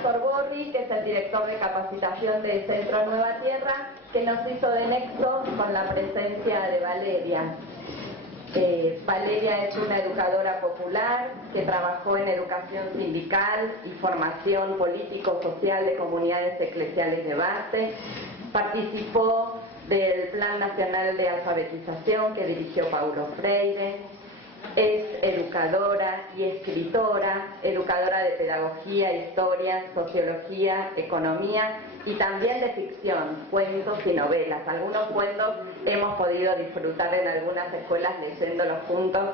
Néstor Borri, que es el director de capacitación de Centro Nueva Tierra, que nos hizo de nexo con la presencia de Valeria. Valeria es una educadora popular que trabajó en educación sindical y formación político-social de comunidades eclesiales de base. Participó del Plan Nacional de Alfabetización que dirigió Paulo Freire. Es educadora y escritora, educadora de pedagogía, historia, sociología, economía y también de ficción, cuentos y novelas. Algunos cuentos hemos podido disfrutar en algunas escuelas leyéndolos juntos.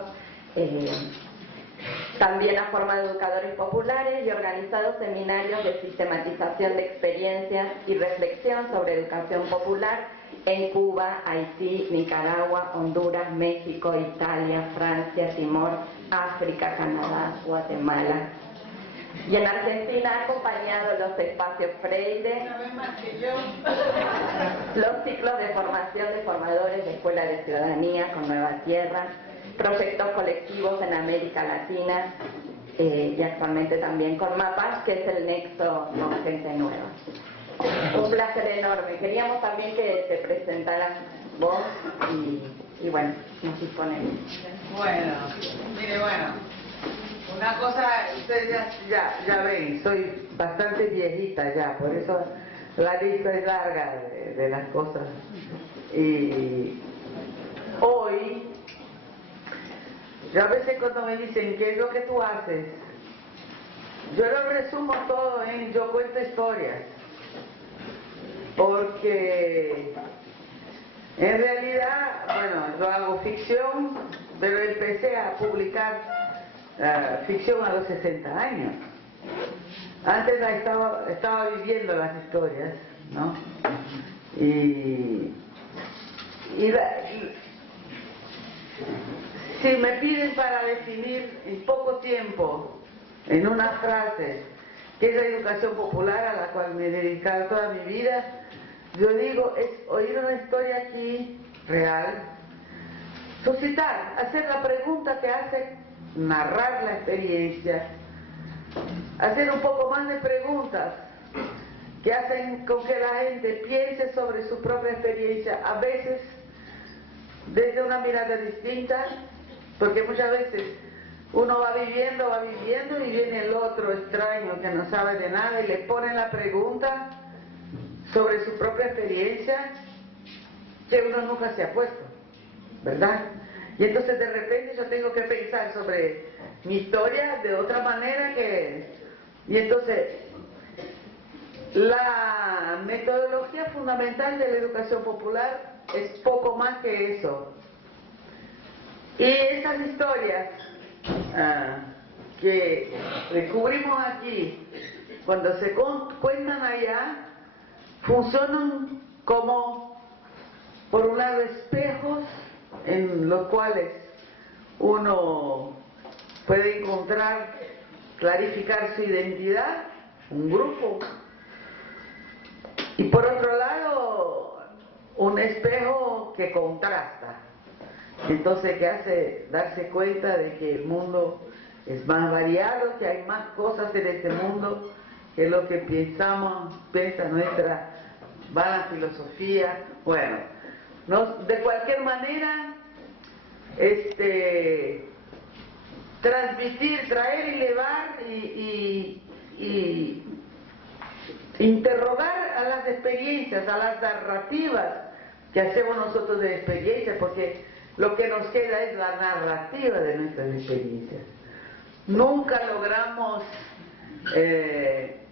También ha formado educadores populares y organizado seminarios de sistematización de experiencias y reflexión sobre educación popular en Cuba, Haití, Nicaragua, Honduras, México, Italia, Francia, Timor, África, Canadá, Guatemala. Y en Argentina ha acompañado los espacios Freire, los ciclos de formación de formadores de Escuela de Ciudadanía con Nueva Tierra, proyectos colectivos en América Latina y actualmente también con MAPAS, que es el nexo con gente nueva. Un placer enorme. Queríamos también que te presentaras vos y bueno, nos disponemos. Bueno, mire, una cosa, ustedes ya ven, soy bastante viejita ya, por eso la lista es larga de las cosas. Y hoy, yo a veces cuando me dicen qué es lo que tú haces, yo lo resumo todo en yo cuento historias. Porque en realidad, bueno, yo hago ficción, pero empecé a publicar ficción a los 60 años. Antes estaba viviendo las historias, ¿no? Y si me piden para definir en poco tiempo, en una frase, qué es la educación popular a la cual me he dedicado toda mi vida, yo digo, es oír una historia aquí, real, suscitar, hacer la pregunta que hace, narrar la experiencia, hacer un poco más de preguntas que hacen con que la gente piense sobre su propia experiencia, a veces desde una mirada distinta, porque muchas veces uno va viviendo y viene el otro extraño que no sabe de nada y le pone la pregunta sobre su propia experiencia que uno nunca se ha puesto, ¿verdad? Y entonces de repente yo tengo que pensar sobre mi historia de otra manera y entonces la metodología fundamental de la educación popular es poco más que eso. Y esas historias que descubrimos aquí, cuando se cuentan allá, funcionan como, por un lado, espejos en los cuales uno puede encontrar, clarificar su identidad, un grupo, y por otro lado, un espejo que contrasta. Entonces, que hace darse cuenta de que el mundo es más variado, que hay más cosas en este mundo que lo que piensa nuestra vana filosofía. Bueno, de cualquier manera, transmitir, traer, elevar y interrogar a las experiencias, a las narrativas que hacemos nosotros de experiencias, porque lo que nos queda es la narrativa de nuestras experiencias. Nunca logramos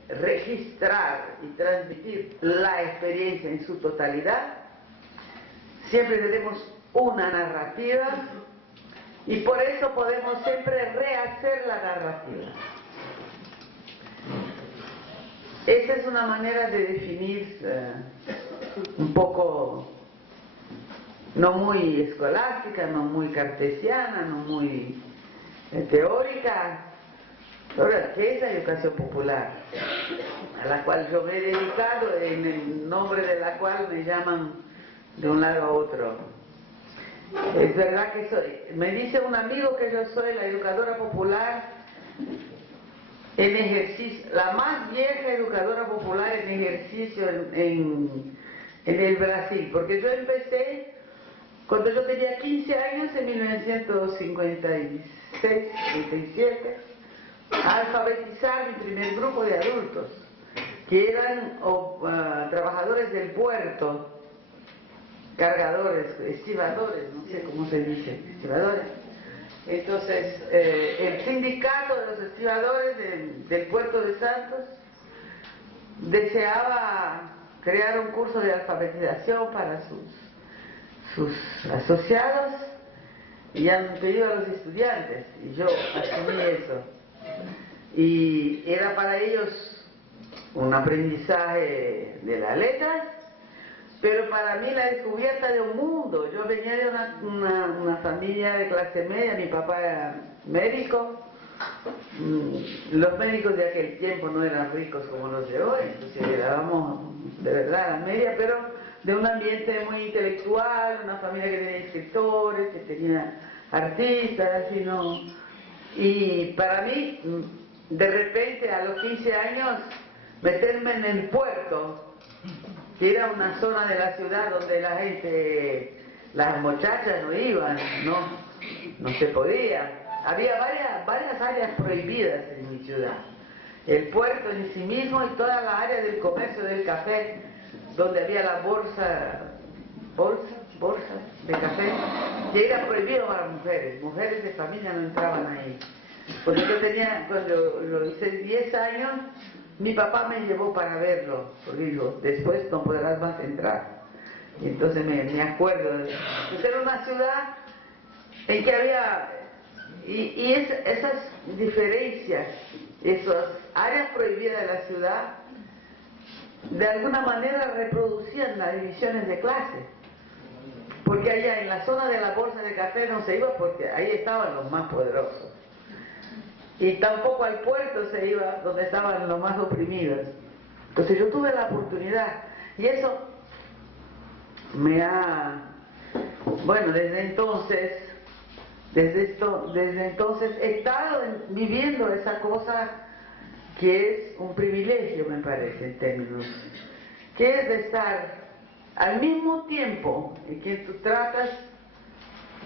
registrar y transmitir la experiencia en su totalidad. Siempre tenemos una narrativa y por eso podemos siempre rehacer la narrativa. Esa es una manera de definir un poco, no muy escolástica, no muy cartesiana, no muy teórica, pero ¿qué es la educación popular? A la cual yo me he dedicado, en el nombre de la cual me llaman de un lado a otro. Es verdad que me dice un amigo que yo soy la educadora popular en ejercicio, la más vieja educadora popular en ejercicio en el Brasil, porque yo empecé cuando yo tenía 15 años en 1956, 57, a alfabetizar mi primer grupo de adultos, que eran trabajadores del puerto, cargadores, estibadores, no sé cómo se dice, estibadores. Entonces, el sindicato de los estibadores del puerto de Santos deseaba crear un curso de alfabetización para sus asociados y han pedido a los estudiantes, y yo asumí eso. Y era para ellos un aprendizaje de las letras, pero para mí la descubierta de un mundo. Yo venía de una familia de clase media, mi papá era médico. Los médicos de aquel tiempo no eran ricos como los de hoy, entonces llegábamos de verdad a la media, pero de un ambiente muy intelectual, una familia que tenía escritores, que tenía artistas, y para mí, de repente, a los 15 años, meterme en el puerto, que era una zona de la ciudad donde la gente, las muchachas no iban, no se podía. Había varias áreas prohibidas en mi ciudad. El puerto en sí mismo y toda la área del comercio del café, donde había la bolsa de café, que era prohibido para mujeres de familia no entraban ahí. Porque yo tenía, cuando lo hice 10 años, mi papá me llevó para verlo, porque dijo, después no podrás más entrar. Y entonces me acuerdo, era una ciudad en que había, esas diferencias, esas áreas prohibidas de la ciudad, de alguna manera reproducían las divisiones de clase. Porque allá en la zona de la bolsa de café no se iba porque ahí estaban los más poderosos. Y tampoco al puerto se iba donde estaban los más oprimidos. Entonces yo tuve la oportunidad, y eso me ha, bueno, desde entonces he estado viviendo esa cosa que es un privilegio, me parece, en términos, que es de estar al mismo tiempo en que tú tratas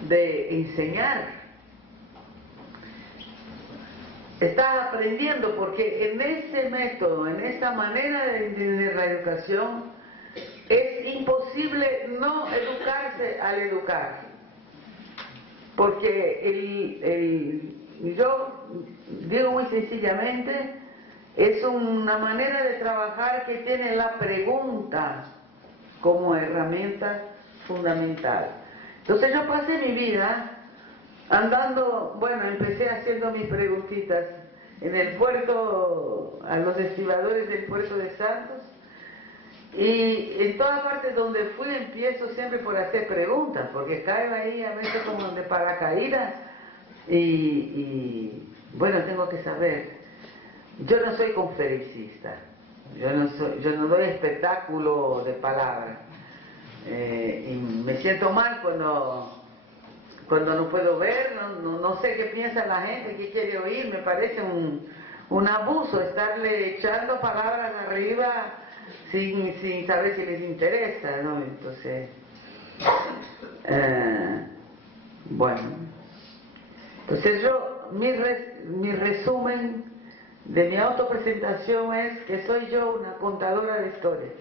de enseñar. Estás aprendiendo, porque en ese método, en esta manera de entender la educación, es imposible no educarse al educar. Porque yo digo muy sencillamente, es una manera de trabajar que tiene la pregunta como herramienta fundamental. Entonces yo pasé mi vida andando, bueno, empecé haciendo mis preguntitas en el puerto, a los estibadores del puerto de Santos, y en todas partes donde fui empiezo siempre por hacer preguntas, porque caigo ahí a veces como de paracaídas, y bueno, tengo que saber. Yo no soy conferencista, yo no doy espectáculo de palabras, y me siento mal cuando no puedo ver, no sé qué piensa la gente, qué quiere oír. Me parece un abuso estarle echando palabras arriba sin saber si les interesa, ¿no? Entonces, bueno, entonces mi resumen de mi autopresentación es que soy yo una contadora de historias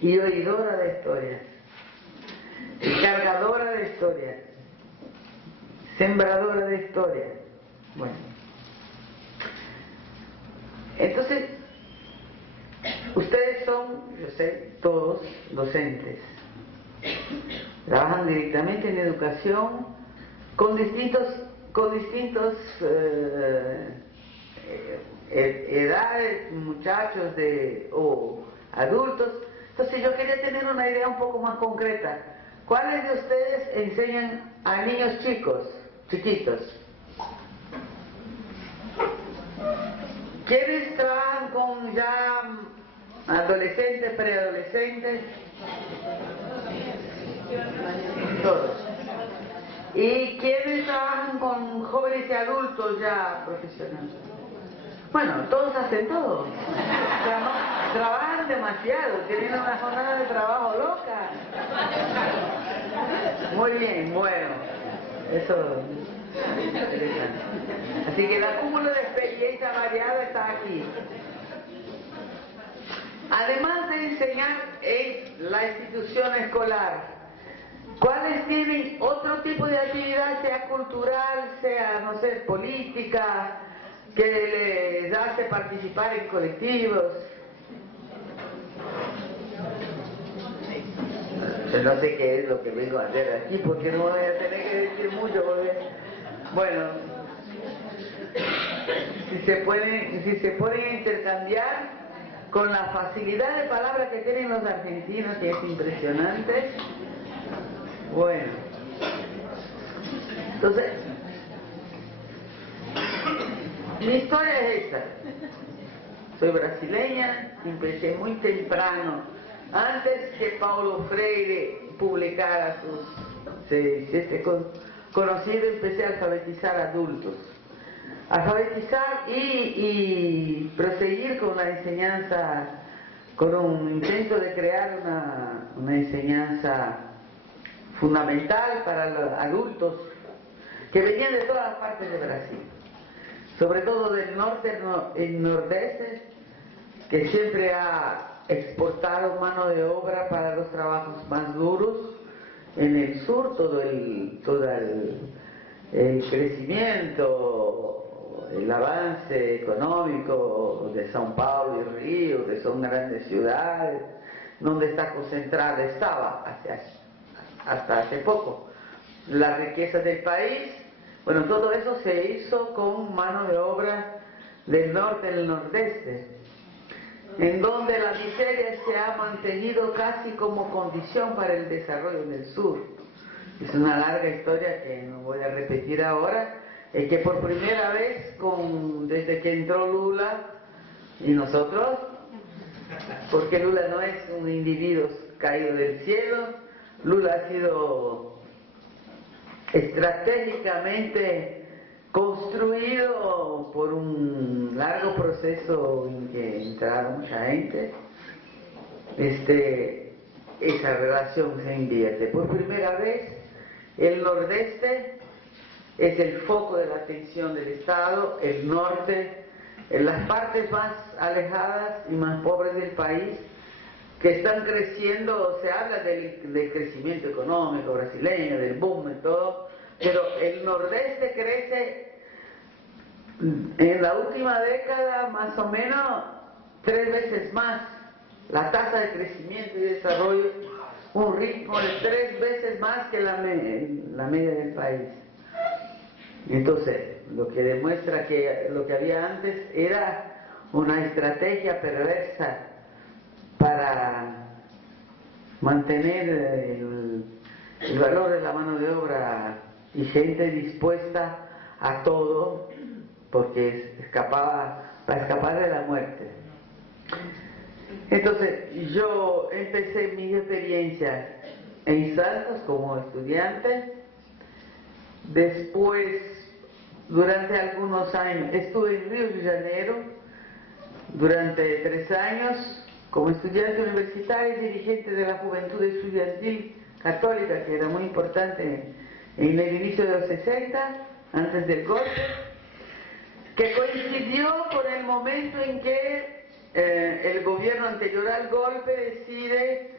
y oidora de historias y cargadora de historias, sembradora de historias. Bueno, entonces ustedes son, yo sé, todos docentes, trabajan directamente en educación con distintos edades, muchachos o adultos. Entonces yo quería tener una idea un poco más concreta. ¿Cuáles de ustedes enseñan a niños chiquitos? ¿Quiénes trabajan con ya adolescentes, preadolescentes? Todos. ¿Y quiénes trabajan con jóvenes y adultos ya profesionales? Bueno, todos hacen todo. Trabajan demasiado, tienen una jornada de trabajo loca. Muy bien, bueno, eso es interesante. Así que el acúmulo de experiencia variada está aquí. Además de enseñar en la institución escolar, ¿cuáles tienen otro tipo de actividad, sea cultural, sea, no sé, política, que les hace participar en colectivos? Yo no sé qué es lo que vengo a hacer aquí, porque no voy a tener que decir mucho, porque, bueno, si se pueden intercambiar con la facilidad de palabras que tienen los argentinos, que es impresionante. Bueno, entonces, mi historia es esta. Soy brasileña, empecé muy temprano, antes que Paulo Freire publicara conocido, empecé a alfabetizar adultos. Alfabetizar y proseguir con la enseñanza, con un intento de crear una enseñanza fundamental para los adultos que venían de todas las partes de Brasil, sobre todo del norte y nordeste, que siempre ha exportado mano de obra para los trabajos más duros. En el sur todo el crecimiento, el avance económico de São Paulo y Río, que son grandes ciudades, donde está concentrada, estaba hasta hace poco, la riqueza del país. Bueno, todo eso se hizo con mano de obra del norte y del nordeste, en donde la miseria se ha mantenido casi como condición para el desarrollo del sur. Es una larga historia que no voy a repetir ahora, que por primera vez, desde que entró Lula y nosotros, porque Lula no es un individuo caído del cielo, Lula ha sido estratégicamente construido por un largo proceso en que entraron mucha gente. Esa relación se invierte. Por primera vez, el nordeste es el foco de la atención del Estado, el norte, en las partes más alejadas y más pobres del país, que están creciendo. Se habla del crecimiento económico brasileño, del boom y todo, pero el nordeste crece en la última década más o menos 3 veces más. La tasa de crecimiento y desarrollo, un ritmo de 3 veces más que la media del país. Entonces, lo que demuestra que lo que había antes era una estrategia perversa para mantener el valor de la mano de obra y gente dispuesta a todo, porque para escapar de la muerte. Entonces, yo empecé mis experiencias en Santos como estudiante. Después, durante algunos años, estuve en Río de Janeiro durante 3 años como estudiante universitario y dirigente de la Juventud Estudiantil Católica, que era muy importante en el inicio de los 60, antes del golpe, que coincidió con el momento en que el gobierno anterior al golpe decide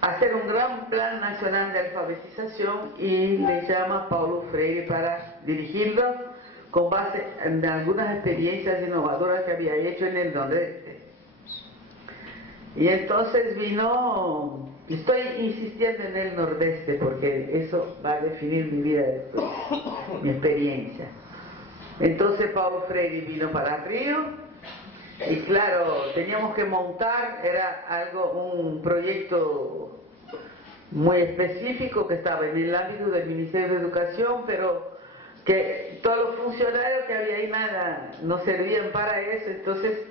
hacer un gran plan nacional de alfabetización y le llama a Paulo Freire para dirigirlo con base en algunas experiencias innovadoras que había hecho en el nordeste. Y entonces estoy insistiendo en el nordeste porque eso va a definir mi vida después, mi experiencia. Entonces Paulo Freire vino para Río. Y claro, teníamos que montar, era un proyecto muy específico que estaba en el ámbito del Ministerio de Educación, pero que todos los funcionarios que había ahí no servían para eso. Entonces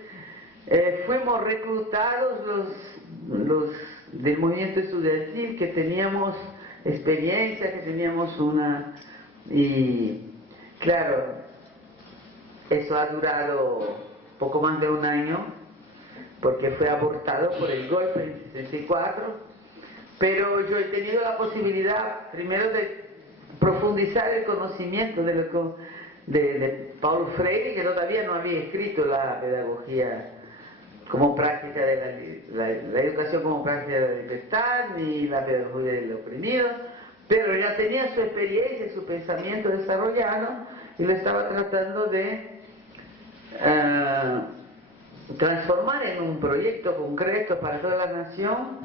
fuimos reclutados los del movimiento estudiantil, que teníamos experiencia, que teníamos y claro, eso ha durado poco más de un año, porque fue abortado por el golpe en 64, pero yo he tenido la posibilidad primero de profundizar el conocimiento de Paulo Freire, que todavía no había escrito la pedagogía como práctica de la educación como práctica de la libertad, ni la pedagogía del oprimido, pero ya tenía su experiencia, su pensamiento desarrollado, y lo estaba tratando de transformar en un proyecto concreto para toda la nación,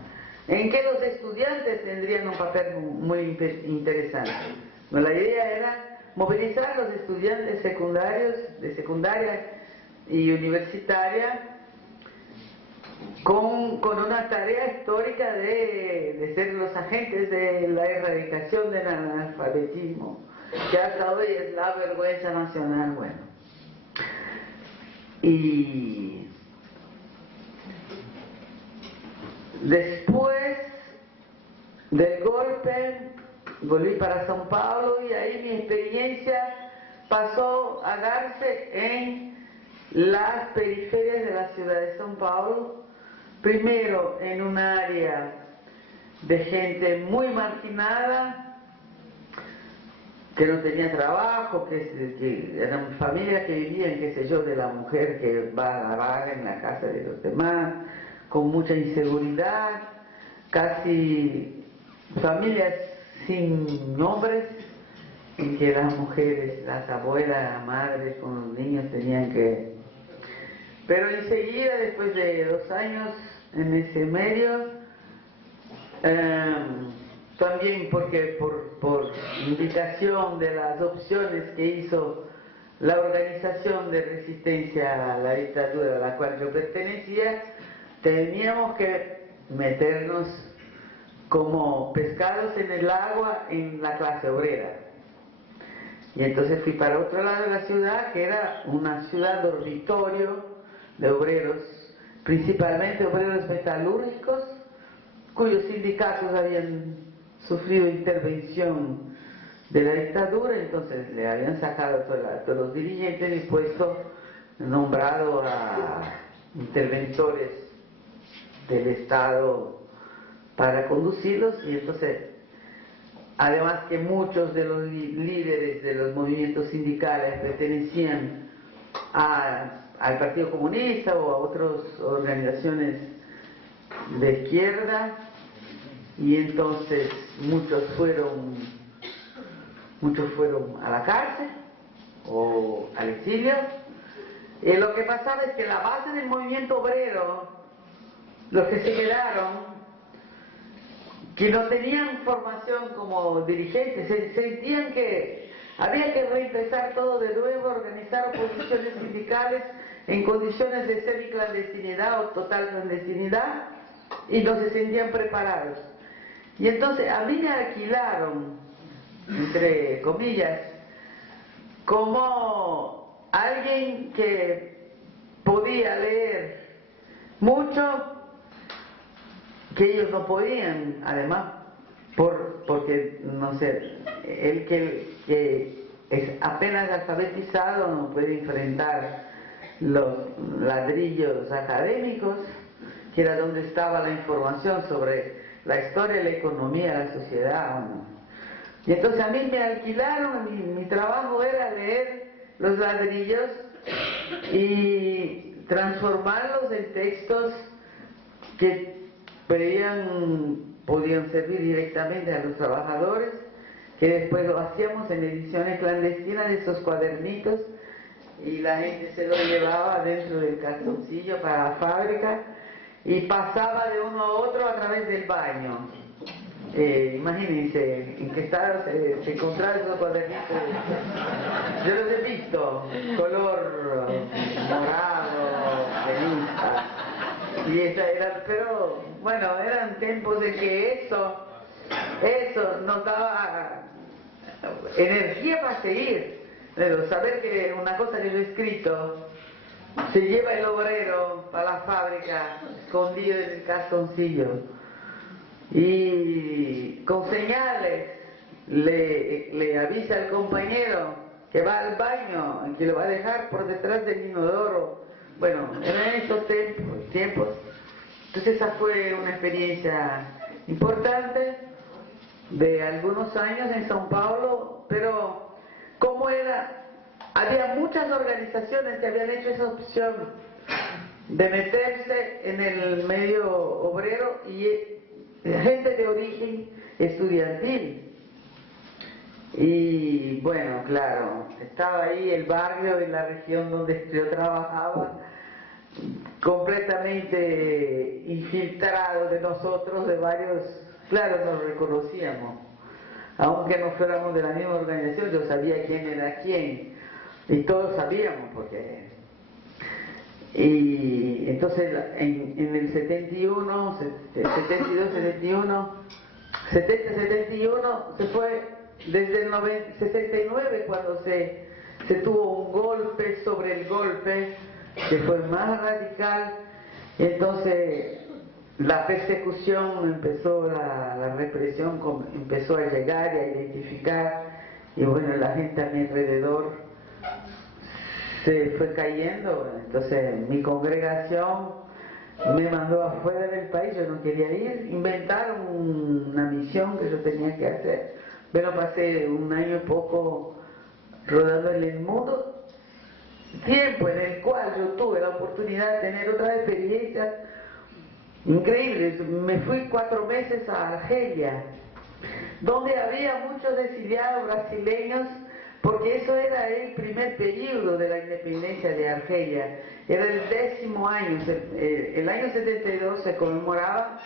en que los estudiantes tendrían un papel muy interesante. Bueno, la idea era movilizar a los estudiantes secundarios, de secundaria y universitaria, con una tarea histórica de ser los agentes de la erradicación del analfabetismo, que hasta hoy es la vergüenza nacional. Bueno, y después del golpe volví para São Paulo, y ahí mi experiencia pasó a darse en las periferias de la ciudad de São Paulo, primero en un área de gente muy marginada, que no tenía trabajo, que eran familias que vivían, qué sé yo, de la mujer que va a la vaga en la casa de los demás, con mucha inseguridad, casi familias sin nombres, en que las mujeres, las abuelas, las madres con los niños tenían que... Pero enseguida, después de 2 años en ese medio, también porque por indicación de las opciones que hizo la organización de resistencia a la dictadura a la cual yo pertenecía, teníamos que meternos como pescados en el agua en la clase obrera. Y entonces fui para otro lado de la ciudad, que era una ciudad dormitorio de obreros, principalmente obreros metalúrgicos, cuyos sindicatos habían sufrido intervención de la dictadura, entonces le habían sacado a todos los dirigentes y puesto, nombrado a interventores del Estado para conducirlos. Y entonces, además que muchos de los líderes de los movimientos sindicales pertenecían al Partido Comunista o a otras organizaciones de izquierda, y entonces muchos fueron a la cárcel o al exilio. Y lo que pasaba es que la base del movimiento obrero, los que se quedaron, que no tenían formación como dirigentes, sentían que había que reempezar todo de nuevo, organizar oposiciones sindicales en condiciones de semiclandestinidad o total clandestinidad, y no se sentían preparados. Y entonces a mí me alquilaron, entre comillas, como alguien que podía leer mucho, que ellos no podían, además, porque, no sé, el que es apenas alfabetizado no puede enfrentar los ladrillos académicos, que era donde estaba la información sobre la historia, la economía, la sociedad. ¿No? Y entonces a mí me alquilaron, mi trabajo era leer los ladrillos y transformarlos en textos que podían servir directamente a los trabajadores, que después lo hacíamos en ediciones clandestinas de esos cuadernitos, y la gente se lo llevaba dentro del cartoncillo para la fábrica y pasaba de uno a otro a través del baño. Imagínense en qué estado se encontraban esos cuadernitos. Yo los he visto, color morado, ceniza. Y pero bueno, eran tiempos de que eso nos daba energía para seguir. Pero saber que una cosa que yo he escrito se lleva el obrero para la fábrica escondido en el cartoncillo, y con señales le avisa al compañero que va al baño, que lo va a dejar por detrás del inodoro. Bueno, eran esos tiempos. Entonces esa fue una experiencia importante de algunos años en São Paulo, pero como era, había muchas organizaciones que habían hecho esa opción de meterse en el medio obrero y gente de origen estudiantil. Y bueno, claro, estaba ahí el barrio de la región donde yo trabajaba, completamente infiltrado de nosotros, de varios, claro, nos reconocíamos, aunque no fuéramos de la misma organización, yo sabía quién era quién, y todos sabíamos, porque... Y entonces en el 71, 72, 71, 70, 71, se fue desde el 69 cuando se tuvo un golpe sobre el golpe, que fue más radical. Entonces la persecución empezó, la represión empezó a llegar y a identificar, y bueno, la gente a mi alrededor se fue cayendo. Entonces mi congregación me mandó afuera del país, yo no quería ir, inventaron una misión que yo tenía que hacer, pero pasé un año y poco rodando en el mundo, tiempo en el cual yo tuve la oportunidad de tener otras experiencias increíbles. Me fui 4 meses a Argelia, donde había muchos exiliados brasileños, porque eso era el primer periodo de la independencia de Argelia, era el 10º año, el año 72 se conmemoraba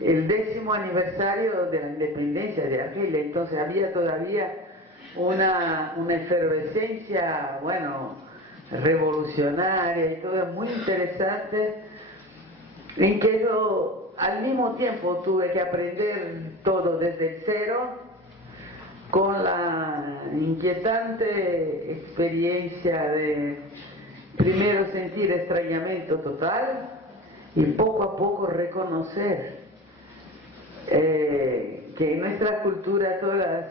el 10º aniversario de la independencia de Argelia. Entonces había todavía una efervescencia, bueno, revolucionaria y todo, muy interesante, en que yo al mismo tiempo tuve que aprender todo desde el cero, con la inquietante experiencia de primero sentir extrañamiento total y poco a poco reconocer que en nuestra cultura todas,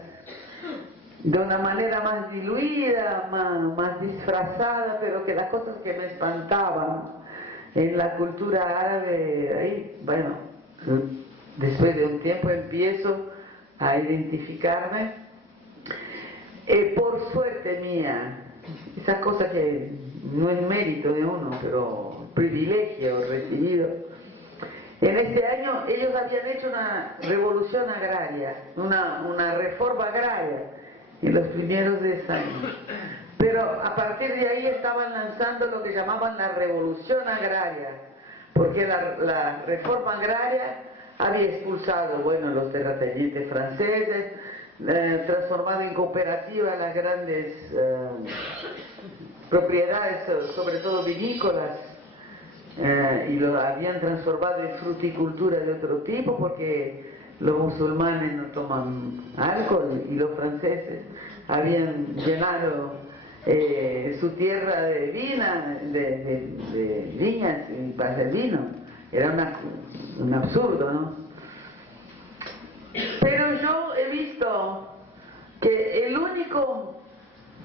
de una manera más diluida, más disfrazada, pero que las cosas que me espantaban en la cultura árabe, ahí, bueno, después de un tiempo empiezo a identificarme. Por suerte mía, esas cosas que no es mérito de uno, pero privilegio recibido. En este año ellos habían hecho una revolución agraria, una reforma agraria en los primeros 10 años. Pero a partir de ahí estaban lanzando lo que llamaban la revolución agraria, porque la reforma agraria había expulsado, bueno, los terratenientes franceses, transformado en cooperativa las grandes propiedades, sobre todo vinícolas, y lo habían transformado en fruticultura de otro tipo, porque los musulmanes no toman alcohol y los franceses habían llenado su tierra de viñas y para hacer vino. Era un absurdo, ¿no? Pero yo he visto que el único,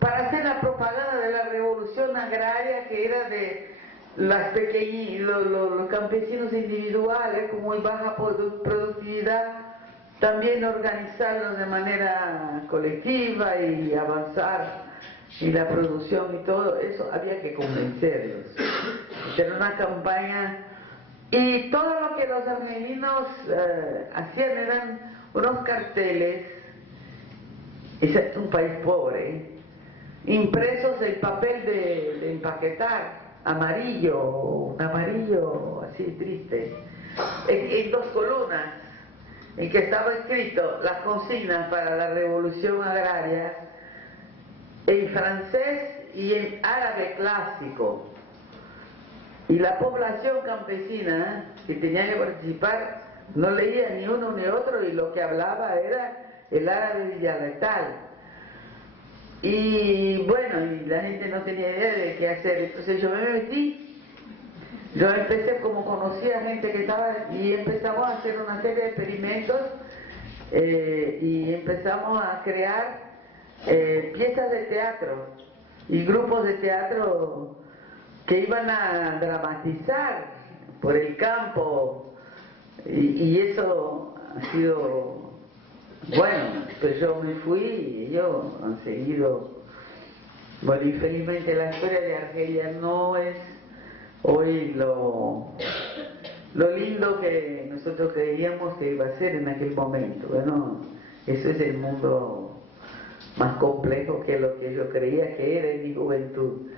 para hacer la propaganda de la revolución agraria, que era de los campesinos individuales con muy baja productividad, también organizarlos de manera colectiva y avanzar en la producción y todo eso, había que convencerlos. Era una campaña, y todo lo que los argelinos hacían eran unos carteles, es un país pobre, impresos en papel de empaquetar, amarillo, un amarillo así triste, en 2 columnas, en que estaba escrito las consignas para la revolución agraria en francés y en árabe clásico. Y la población campesina que tenía que participar no leía ni uno ni otro, y lo que hablaba era el árabe dialectal. Y bueno, y la gente no tenía idea de qué hacer. Entonces yo me metí, yo empecé, como conocía gente que estaba, y empezamos a hacer una serie de experimentos, y empezamos a crear piezas de teatro y grupos de teatro que iban a dramatizar por el campo, y eso ha sido bueno. Pues yo me fui y ellos han seguido. Bueno, infelizmente la historia de Argelia no es hoy lo lindo que nosotros creíamos que iba a ser en aquel momento. Bueno, eso es el mundo más complejo que lo que yo creía que era en mi juventud.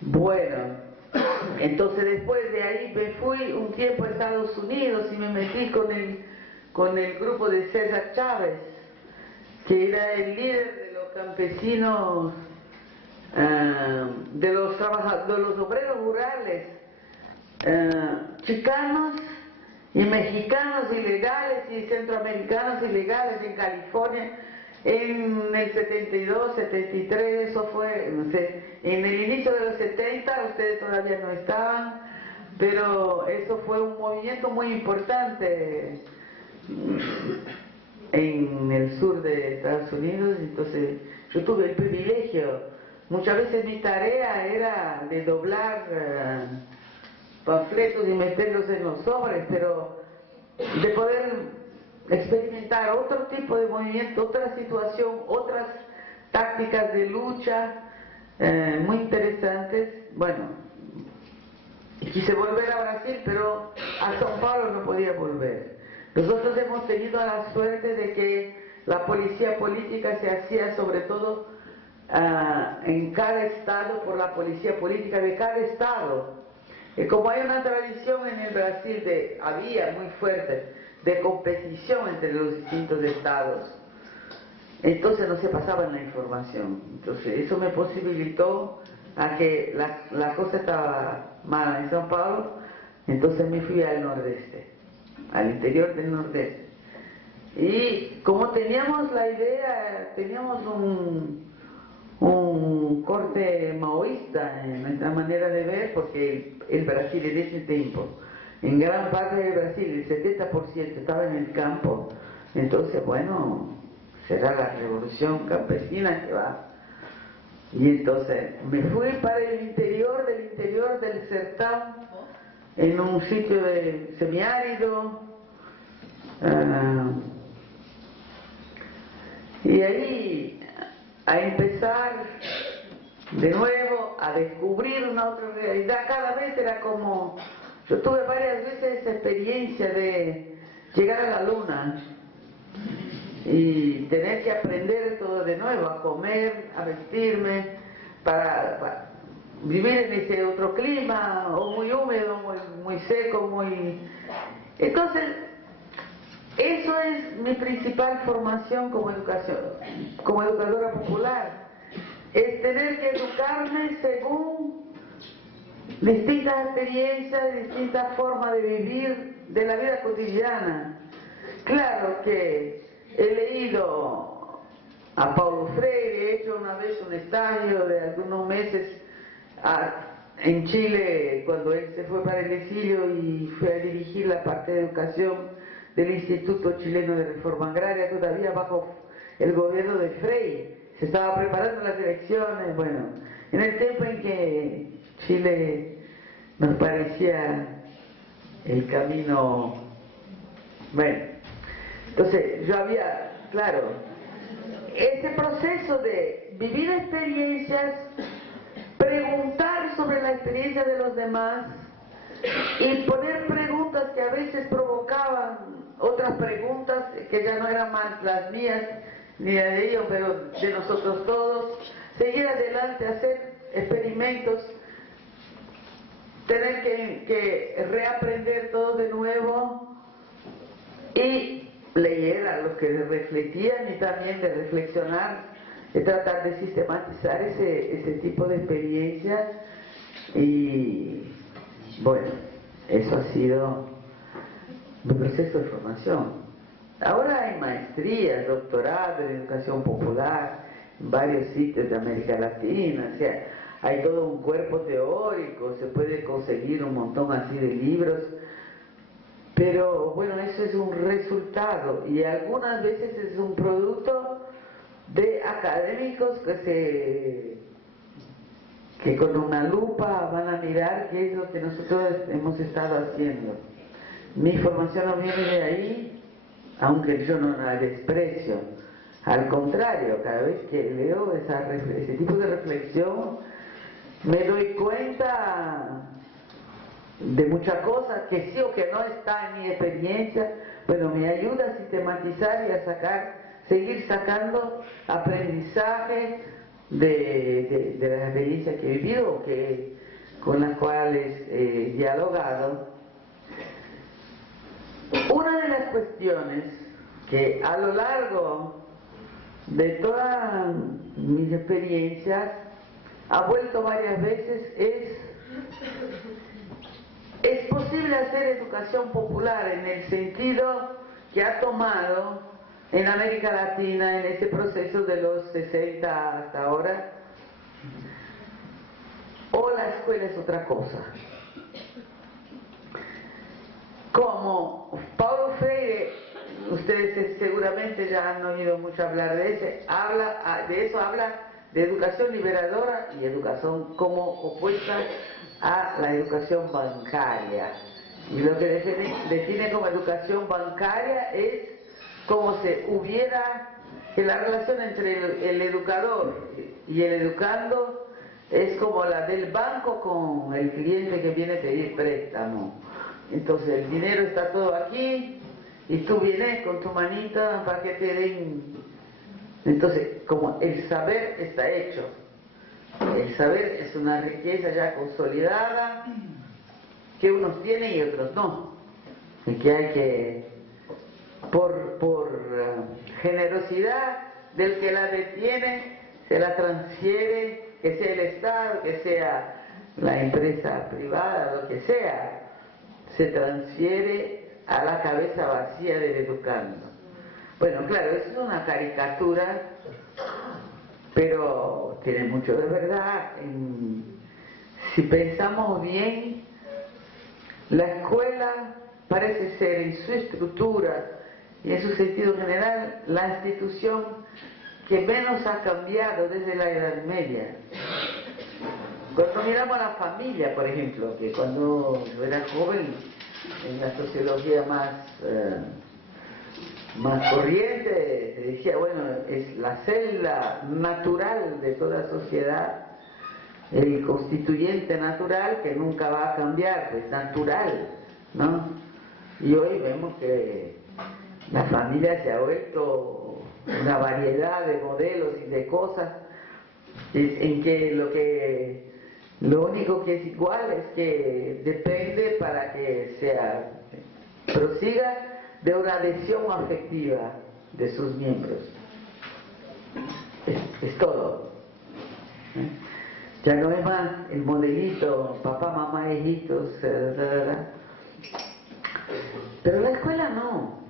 Bueno, entonces después de ahí me fui un tiempo a Estados Unidos y me metí con el grupo de César Chávez, que era el líder de los campesinos, de los obreros rurales, chicanos y mexicanos ilegales y centroamericanos ilegales en California en el 72, 73, eso fue, no sé, en el inicio de los 70, ustedes todavía no estaban, pero eso fue un movimiento muy importante en el sur de Estados Unidos. Entonces yo tuve el privilegio, muchas veces mi tarea era de doblar panfletos y meterlos en los sobres, pero de poder experimentar otro tipo de movimiento, otra situación, otras tácticas de lucha muy interesantes. Bueno, quise volver a Brasil, pero a São Paulo no podía volver. Nosotros hemos tenido la suerte de que la policía política se hacía sobre todo en cada estado, por la policía política de cada estado. Como hay una tradición en el Brasil, había muy fuerte, de competición entre los distintos estados, entonces no se pasaba la información. Entonces eso me posibilitó a que la cosa estaba mala en São Paulo, entonces me fui al nordeste, al interior del nordeste. Y como teníamos la idea, teníamos un corte maoísta en nuestra manera de ver, porque el Brasil en ese tiempo, en gran parte del Brasil, el 70% estaba en el campo. Entonces, bueno, será la revolución campesina que va. Y entonces me fui para el interior del Sertán, en un sitio semiárido, y ahí a empezar de nuevo a descubrir una otra realidad. Cada vez era como, yo tuve varias veces esa experiencia de llegar a la luna y tener que aprender todo de nuevo, a comer, a vestirme, para vivir en ese otro clima, o muy húmedo, muy seco, muy... Entonces, eso es mi principal formación como educadora popular, es tener que educarme según distintas experiencias, distintas formas de vivir de la vida cotidiana. Claro que he leído a Paulo Freire, he hecho una vez un estallo de algunos meses en Chile, cuando él se fue para el exilio y fue a dirigir la parte de educación del Instituto Chileno de Reforma Agraria, todavía bajo el gobierno de Frei. Se estaba preparando las elecciones, bueno, en el tiempo en que Chile nos parecía el camino, bueno, entonces yo había, claro, ese proceso de vivir experiencias, preguntar sobre la experiencia de los demás y poner preguntas que a veces provocaban otras preguntas que ya no eran más las mías ni las de ellos, pero de nosotros todos, seguir adelante, hacer experimentos, tener que reaprender todo de nuevo y leer a los que refletían y también de reflexionar, de tratar de sistematizar ese tipo de experiencias. Y bueno, eso ha sido mi proceso de formación. Ahora hay maestrías, doctorados en educación popular en varios sitios de América Latina, o sea, hay todo un cuerpo teórico, se puede conseguir un montón así de libros, pero bueno, eso es un resultado y algunas veces es un producto de académicos que con una lupa van a mirar qué es lo que nosotros hemos estado haciendo. Mi formación no viene de ahí, aunque yo no la desprecio. Al contrario, cada vez que leo ese tipo de reflexión, me doy cuenta de muchas cosas que sí o que no está en mi experiencia, pero me ayuda a sistematizar y a seguir sacando aprendizaje de las experiencias que he vivido, con las cuales he dialogado. Una de las cuestiones que a lo largo de todas mis experiencias ha vuelto varias veces es posible hacer educación popular en el sentido que ha tomado en América Latina en ese proceso de los 60 hasta ahora, o la escuela es otra cosa. Como Paulo Freire, ustedes seguramente ya han oído mucho hablar de eso, habla de educación liberadora y educación como opuesta a la educación bancaria. Y lo que define como educación bancaria es como si hubiera que la relación entre el educador y el educando es como la del banco con el cliente que viene a pedir préstamo. Entonces el dinero está todo aquí y tú vienes con tu manita para que te den. Entonces, como el saber está hecho, el saber es una riqueza ya consolidada que unos tienen y otros no, y que hay que, por generosidad del que la detiene, se la transfiere, que sea el Estado, que sea la empresa privada, lo que sea, se transfiere a la cabeza vacía del educando. Bueno, claro, eso es una caricatura, pero tiene mucho de verdad. Si pensamos bien, la escuela parece ser en su estructura y en su sentido general la institución que menos ha cambiado desde la Edad Media. Cuando miramos a la familia, por ejemplo, que cuando yo era joven, en la sociología más corriente, se decía, bueno, es la célula natural de toda sociedad, el constituyente natural que nunca va a cambiar, pues natural, ¿no? Y hoy vemos que la familia se ha vuelto una variedad de modelos y de cosas en que lo único que es igual es que depende para que prosiga de una adhesión afectiva de sus miembros. Es todo. Ya no es más el modelito, papá, mamá, hijitos, pero la escuela no.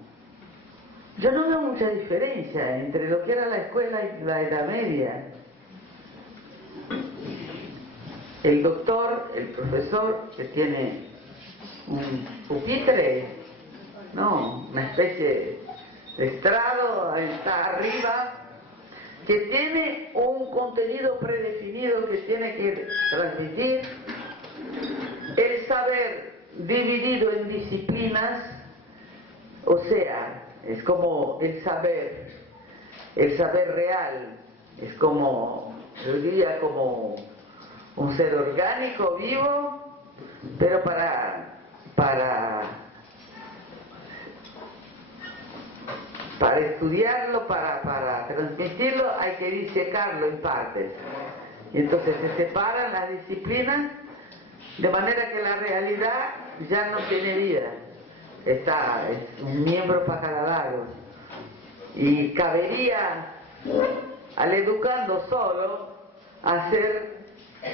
Yo no veo mucha diferencia entre lo que era la escuela y la Edad Media. El doctor, el profesor, que tiene un pupitre, no, una especie de estrado, está arriba, que tiene un contenido predefinido que tiene que transmitir, el saber dividido en disciplinas, o sea, es como el saber real, es como, yo diría, como un ser orgánico, vivo, pero para estudiarlo, para transmitirlo, hay que disecarlo en partes. Y entonces se separan las disciplinas, de manera que la realidad ya no tiene vida. Es un miembro para cada lado. Y cabería al educando solo hacer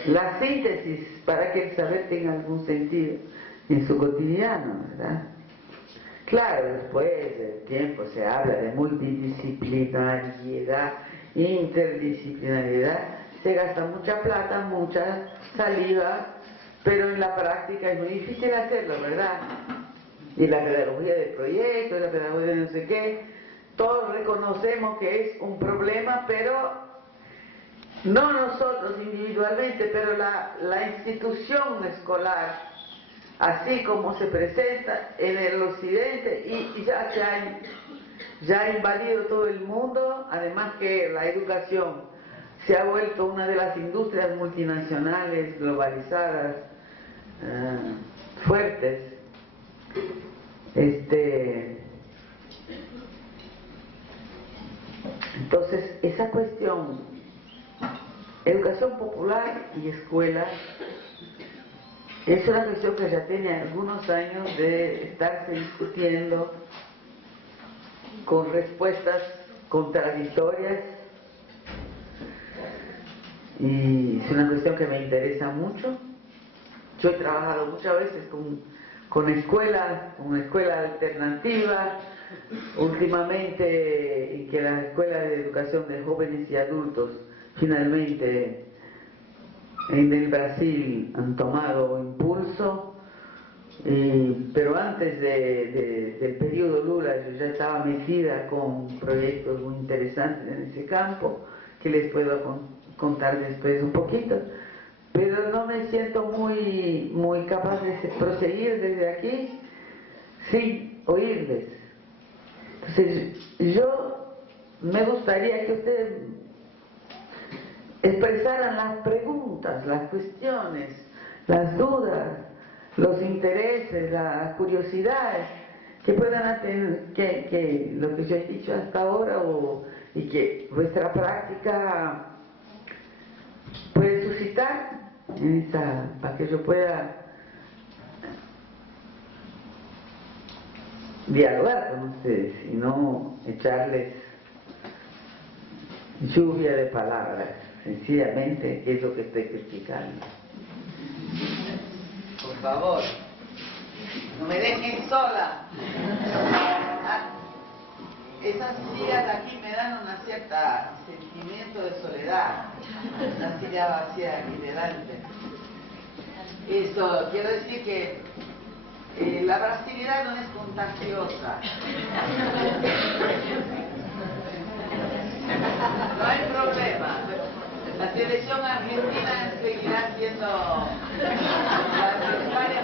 la síntesis para que el saber tenga algún sentido en su cotidiano, ¿verdad? Claro, después del tiempo se habla de multidisciplinariedad, interdisciplinariedad, se gasta mucha plata, mucha saliva, pero en la práctica es muy difícil hacerlo, ¿verdad? Y la pedagogía del proyecto, y la pedagogía de no sé qué, todos reconocemos que es un problema, pero no nosotros individualmente, pero la institución escolar, así como se presenta en el occidente y ya ha invadido todo el mundo, además que la educación se ha vuelto una de las industrias multinacionales globalizadas fuertes. Entonces, esa cuestión, educación popular y escuela, es una cuestión que ya tiene algunos años de estarse discutiendo con respuestas contradictorias, y es una cuestión que me interesa mucho. Yo he trabajado muchas veces con una escuela alternativa, últimamente, y que las escuelas de educación de jóvenes y adultos finalmente en el Brasil han tomado impulso, pero antes del periodo Lula yo ya estaba metida con proyectos muy interesantes en ese campo, que les puedo contar después un poquito, pero no me siento muy capaz de proseguir desde aquí sin oírles. Entonces, yo me gustaría que ustedes expresaran las preguntas, las cuestiones, las dudas, los intereses, las curiosidades que puedan tener, que lo que yo he dicho hasta ahora, y que vuestra práctica puede suscitar para que yo pueda dialogar con ustedes y no echarles lluvia de palabras, sencillamente, que es lo que estoy criticando. Por favor, no me dejen sola. Esas sillas de aquí me dan una cierta sentimiento de soledad. Una silla vacía aquí delante. Esto, quiero decir que la brasilidad no es contagiosa. No hay problema. La selección argentina seguirá siendo la adversaria